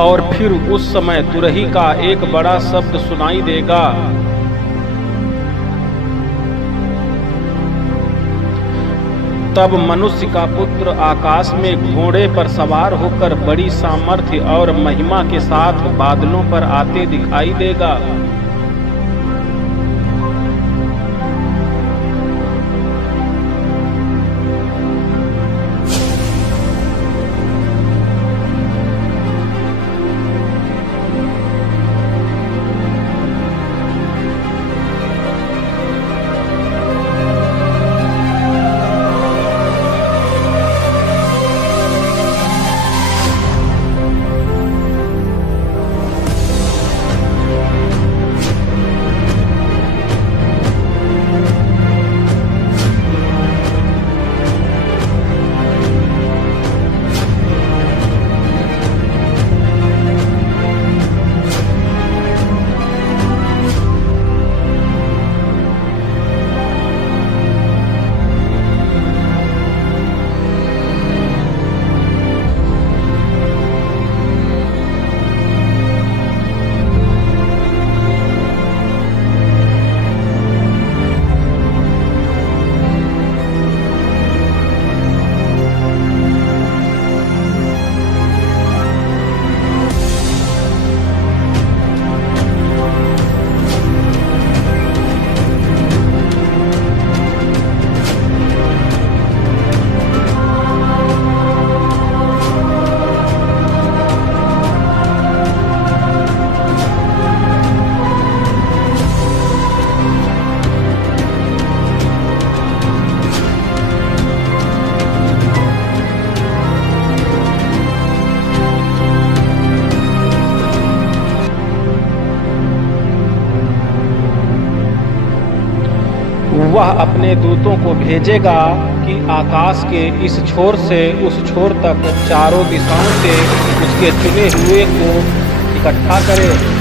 और फिर उस समय तुरही का एक बड़ा शब्द सुनाई देगा। तब मनुष्य का पुत्र आकाश में घोड़े पर सवार होकर बड़ी सामर्थ्य और महिमा के साथ बादलों पर आते दिखाई देगा। वह अपने दूतों को भेजेगा कि आकाश के इस छोर से उस छोर तक चारों दिशाओं से उसके चुने हुए को इकट्ठा करे।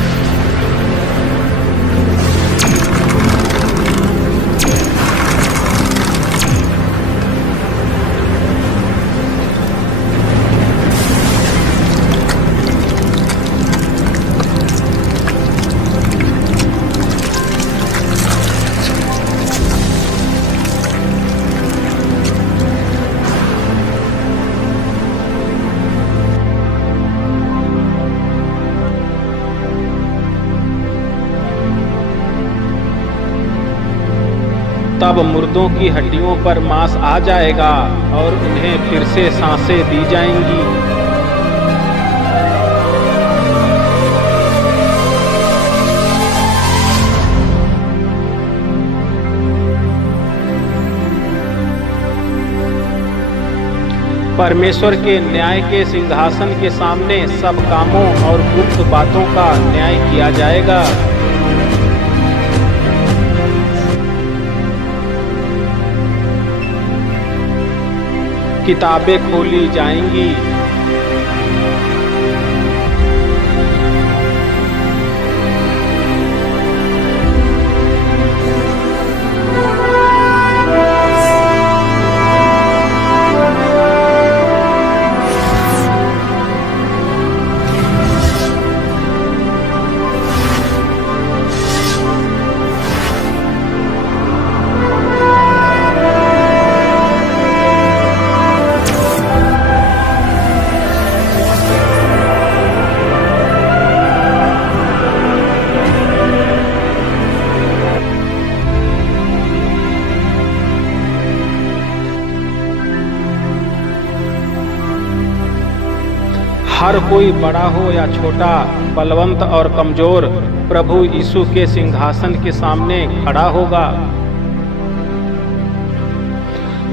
तब मुर्दों की हड्डियों पर मांस आ जाएगा और उन्हें फिर से सांसें दी जाएंगी। परमेश्वर के न्याय के सिंहासन के सामने सब कामों और गुप्त बातों का न्याय किया जाएगा। किताबें खोली जाएंगी। हर कोई बड़ा हो या छोटा, बलवंत और कमजोर, प्रभु यीशु के सिंहासन के सामने खड़ा होगा।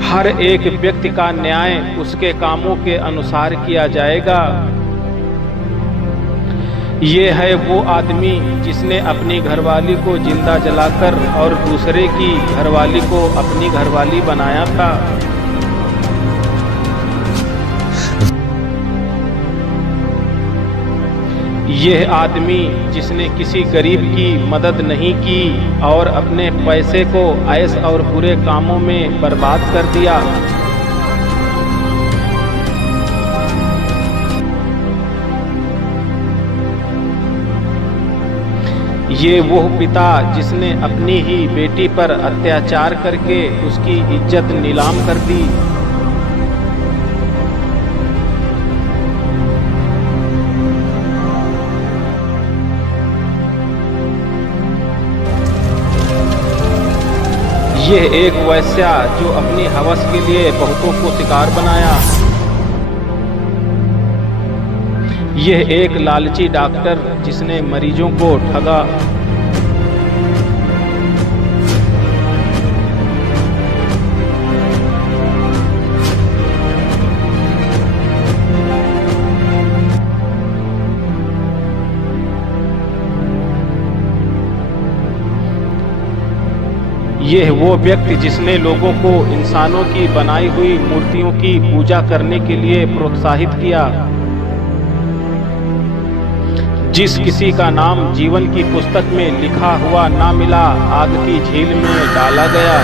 हर एक व्यक्ति का न्याय उसके कामों के अनुसार किया जाएगा। ये है वो आदमी जिसने अपनी घरवाली को जिंदा जलाकर और दूसरे की घरवाली को अपनी घरवाली बनाया था। यह आदमी जिसने किसी गरीब की मदद नहीं की और अपने पैसे को ऐश और बुरे कामों में बर्बाद कर दिया। ये वो पिता जिसने अपनी ही बेटी पर अत्याचार करके उसकी इज्जत नीलाम कर दी। यह एक वैश्या जो अपनी हवस के लिए बहुतों को शिकार बनाया। यह एक लालची डॉक्टर जिसने मरीजों को ठगा। यह वो व्यक्ति जिसने लोगों को इंसानों की बनाई हुई मूर्तियों की पूजा करने के लिए प्रोत्साहित किया। जिस किसी का नाम जीवन की पुस्तक में लिखा हुआ ना मिला, आग की झील में डाला गया।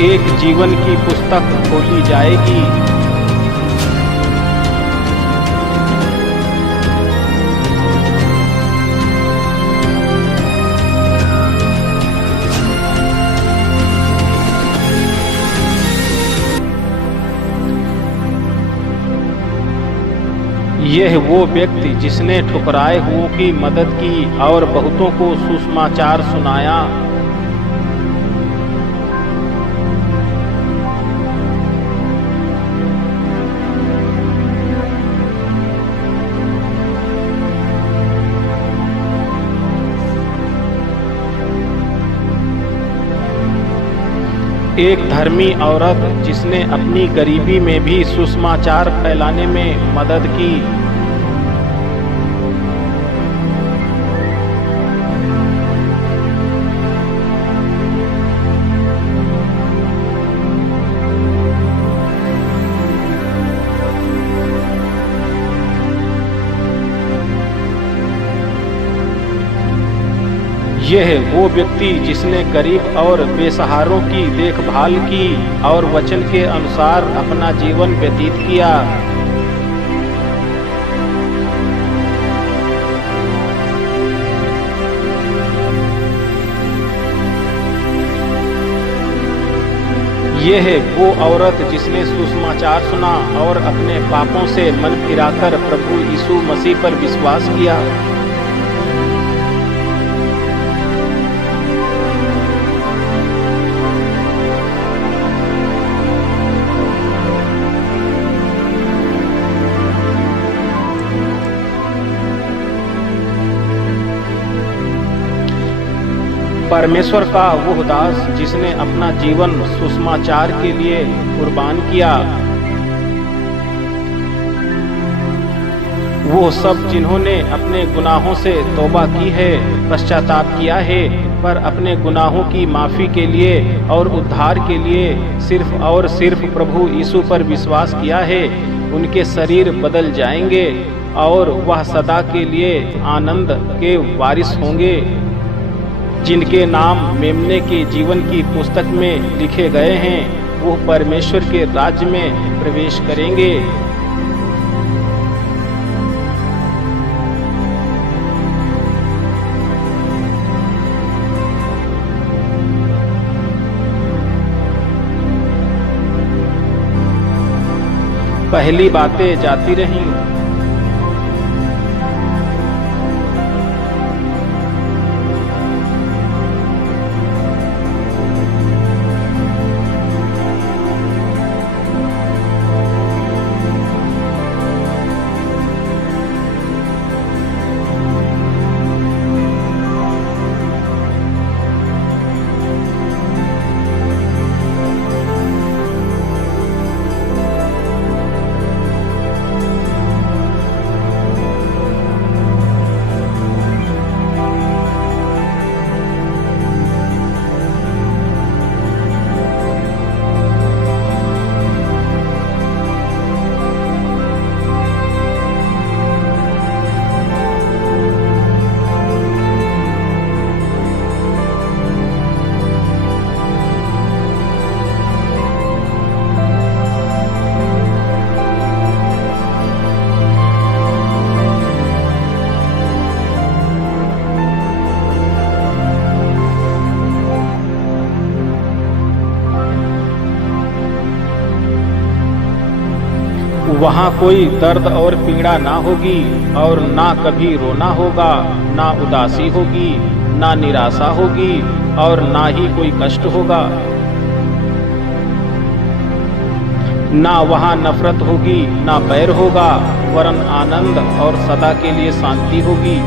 एक जीवन की पुस्तक खोली जाएगी। यह वो व्यक्ति जिसने ठुकराए हुओं की मदद की और बहुतों को सुसमाचार सुनाया। एक धर्मी औरत जिसने अपनी गरीबी में भी सुसमाचार फैलाने में मदद की। यह वो व्यक्ति जिसने गरीब और बेसहारों की देखभाल की और वचन के अनुसार अपना जीवन व्यतीत किया। यह वो औरत जिसने सुसमाचार सुना और अपने पापों से मन फिराकर प्रभु यीशु मसीह पर विश्वास किया। परमेश्वर का वो दास जिसने अपना जीवन सुसमाचार के लिए कुर्बान किया। वो सब जिन्होंने अपने गुनाहों से तौबा की है, पश्चाताप किया है, पर अपने गुनाहों की माफ़ी के लिए और उद्धार के लिए सिर्फ और सिर्फ प्रभु यीशु पर विश्वास किया है, उनके शरीर बदल जाएंगे और वह सदा के लिए आनंद के वारिस होंगे, जिनके नाम मेमने के जीवन की पुस्तक में लिखे गए हैं। वो परमेश्वर के राज्य में प्रवेश करेंगे। पहली बातें जाती रहीं। वहाँ कोई दर्द और पीड़ा ना होगी और ना कभी रोना होगा, ना उदासी होगी, ना निराशा होगी और ना ही कोई कष्ट होगा। ना वहाँ नफरत होगी, ना बैर होगा, वरन आनंद और सदा के लिए शांति होगी।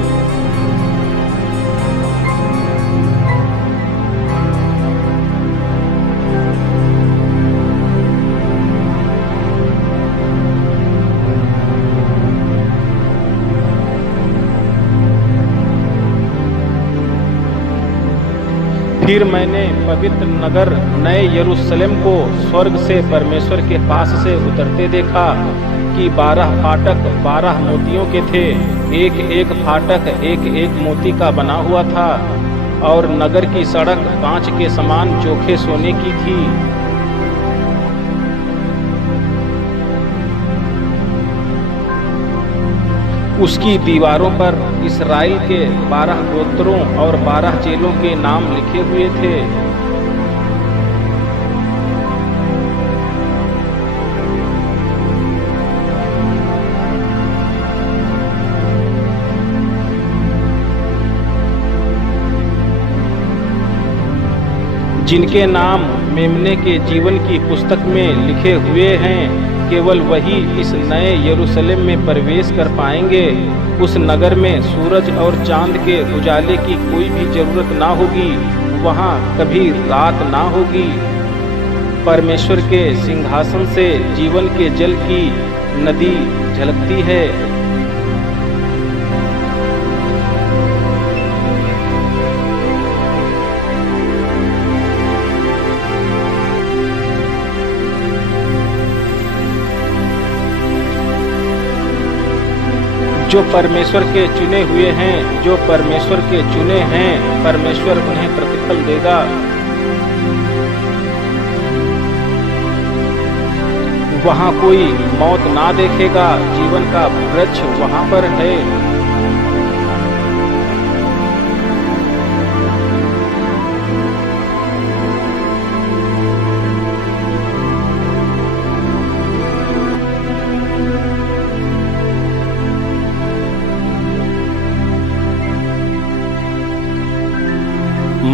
फिर मैंने पवित्र नगर नए यरूशलेम को स्वर्ग से परमेश्वर के पास से उतरते देखा कि 12 फाटक 12 मोतियों के थे। एक एक फाटक एक एक मोती का बना हुआ था और नगर की सड़क कांच के समान चोखे सोने की थी। उसकी दीवारों पर इस्राएल के 12 गोत्रों और 12 चेलों के नाम लिखे हुए थे। जिनके नाम मेमने के जीवन की पुस्तक में लिखे हुए हैं, केवल वही इस नए यरूशलेम में प्रवेश कर पाएंगे। उस नगर में सूरज और चांद के उजाले की कोई भी जरूरत ना होगी, वहाँ कभी रात ना होगी। परमेश्वर के सिंहासन से जीवन के जल की नदी झलकती है। जो परमेश्वर के चुने हुए हैं, जो परमेश्वर के चुने हैं, परमेश्वर उन्हें प्रतिफल देगा। वहाँ कोई मौत ना देखेगा, जीवन का वृक्ष वहाँ पर है।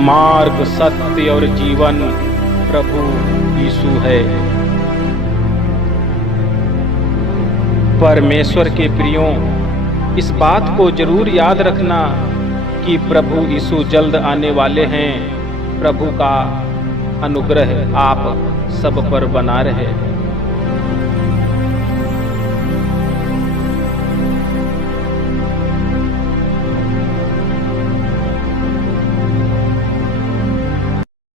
मार्ग, सत्य और जीवन प्रभु यीशु है। परमेश्वर के प्रियों, इस बात को जरूर याद रखना कि प्रभु यीशु जल्द आने वाले हैं। प्रभु का अनुग्रह आप सब पर बना रहे।